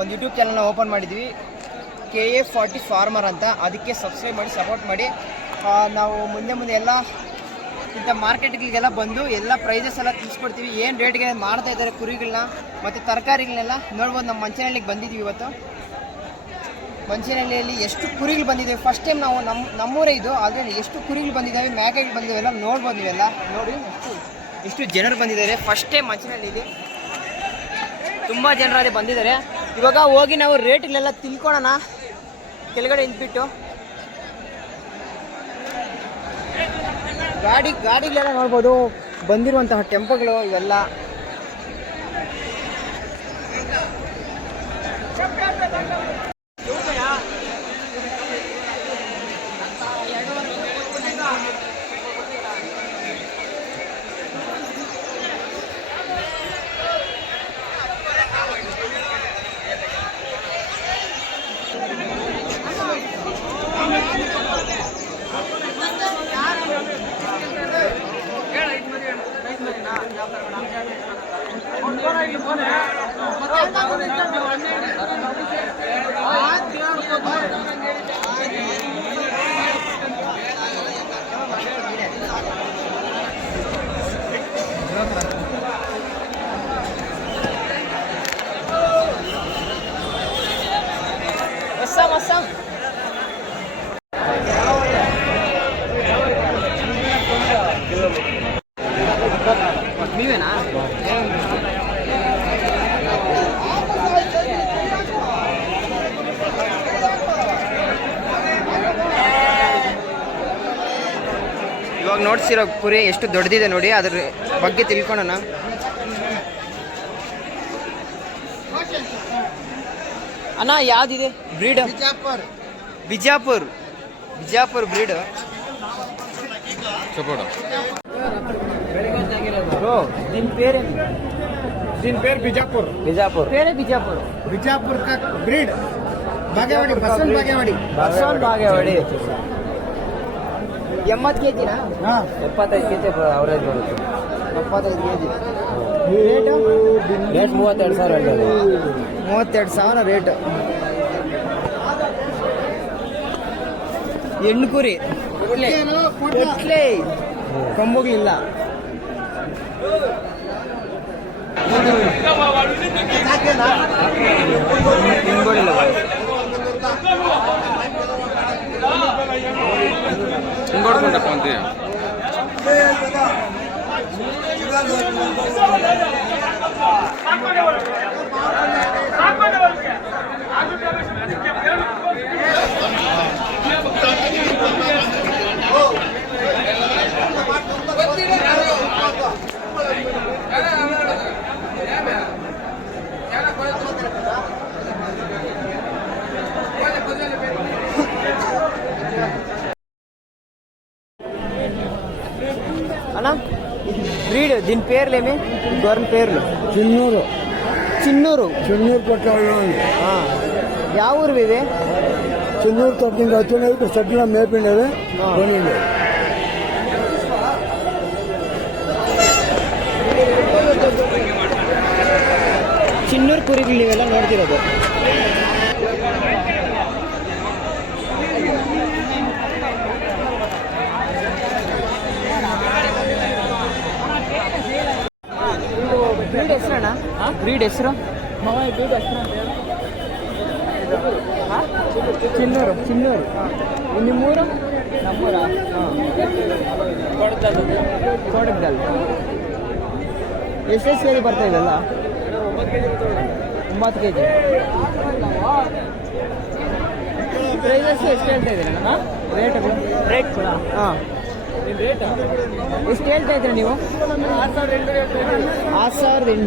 ಒಂದು ಯೂಟ್ಯೂಬ್ ಚಾನಲ್ನ ಓಪನ್ ಮಾಡಿದ್ವಿ, KA40 ಫಾರ್ಮರ್ ಅಂತ. ಅದಕ್ಕೆ ಸಬ್ಸ್ಕ್ರೈಬ್ ಮಾಡಿ, ಸಪೋರ್ಟ್ ಮಾಡಿ. ನಾವು ಮುಂದೆ ಎಲ್ಲ ಇಂಥ ಮಾರ್ಕೆಟ್ಗಳಿಗೆಲ್ಲ ಬಂದು ಎಲ್ಲ ಪ್ರೈಸಸ್ ಎಲ್ಲ ತಿಳಿಸ್ಕೊಡ್ತೀವಿ. ಏನು ರೇಟ್ಗೆ ಮಾಡ್ತಾ ಇದ್ದಾರೆ ಕುರಿಗಳನ್ನ ಮತ್ತು ತರಕಾರಿಗಳನ್ನೆಲ್ಲ ನೋಡ್ಬೋದು. ನಮ್ಮ ಮಂಚನಹಳ್ಳಿಗೆ ಬಂದಿದ್ದೀವಿ ಇವತ್ತು. ಮಂಚನಹಳ್ಳಿಯಲ್ಲಿ ಎಷ್ಟು ಕುರಿಗಳು ಬಂದಿದ್ದಾವೆ, ಫಸ್ಟ್ ಟೈಮ್ ನಾವು ನಮ್ಮೂರೇ ಇದು, ಆದರೆ ಎಷ್ಟು ಕುರಿಗಳು ಬಂದಿದ್ದಾವೆ, ಮೇಕೆಗಳು ಬಂದಿದ್ದಾವೆಲ್ಲ ನೋಡ್ಬೋದು. ನೀವೆಲ್ಲ ನೋಡಿ ಎಷ್ಟು ಜನರು ಬಂದಿದ್ದಾರೆ. ಫಸ್ಟ್ ಟೈಮ್ ಮಂಚನಹಳ್ಳಿಲಿ ತುಂಬ ಜನರಲ್ಲಿ ಬಂದಿದ್ದಾರೆ. ಇವಾಗ ಹೋಗಿ ನಾವು ರೇಟ್ಗಳೆಲ್ಲ ತಿಳ್ಕೊಳ್ಳೋಣ ಕೆಳಗಡೆ ನಿಂತ್ಬಿಟ್ಟು. ಗಾಡಿಗಳೆಲ್ಲ ನೋಡ್ಬೋದು, ಬಂದಿರುವಂತಹ ಟೆಂಪೋಗಳು ಇವೆಲ್ಲ. ನೀವೇನಾ? ಇವಾಗ ನೋಡ್ಸಿರೋ ಕುರಿ ಎಷ್ಟು ದೊಡ್ಡದಿದೆ ನೋಡಿ, ಅದ್ರ ಬಗ್ಗೆ ತಿಳ್ಕೊಳ್ಳೋಣ. ಅಣ್ಣ ಯಾವ್ದಿದೆ ಬ್ರೀಡ್? ಬಿಜಾಪುರ್ ಬ್ರೀಡ್. दिन पेर बीजापुर पेरे बीजापुर का ब्रीड बागेवाड़ी बसवन बागेवाड़ी 80 kg ना? 75 kg ಅವರೇಜ್ ಬರುತ್ತೆ. 75 kg ರೇಟ್ 32,000 32,000 ರೇಟ್. ಹೆಣ್ಣು ಕುರಿ ಕೊಟ್ಲೆ ಕೊಂಬೋಗ್ಲಿಲ್ಲ. ఇంకోడుకుంటా అంతే. అన్నా బ్రీడ్ దీని పేర్లేమి? గొర్రెల పేర్లు చిన్నూరు కొట్టాళ్ళు. ಯಾವ ఊరు ఇవి? చిన్నూరు తొట్టింది వచ్చినవి సెట్లో మేపిండేవి కొనింది. ಚಿನ್ನೂರು ಕುರಿಗಳು ನೀವೆಲ್ಲ ನೋಡ್ತಿರೋದು. ಬ್ರೀಡ್ ಹೆಸರಣ್ಣ? ಬ್ರೀಡ್ ಹೆಸರು? ಚಿನ್ನೂರು. ನಿಮ್ಮೂರು? ನಮ್ಮೂರ ಕೊಡಗಲ್. ಎಷ್ಟು ಕೆಜಿ ಬರ್ತಾ ಇದೆಲ್ಲ? 9 kg. ಪ್ರೈಸಸ್ ಎಷ್ಟು ಹೇಳ್ತಾ ಇದ್ದೀರಣ್ಣ? ರೇಟ್ ಕೂಡ ಹಾಂ ಎಷ್ಟು ಹೇಳ್ತಾ ಇದ್ದೀರಾ ನೀವು? 6,800.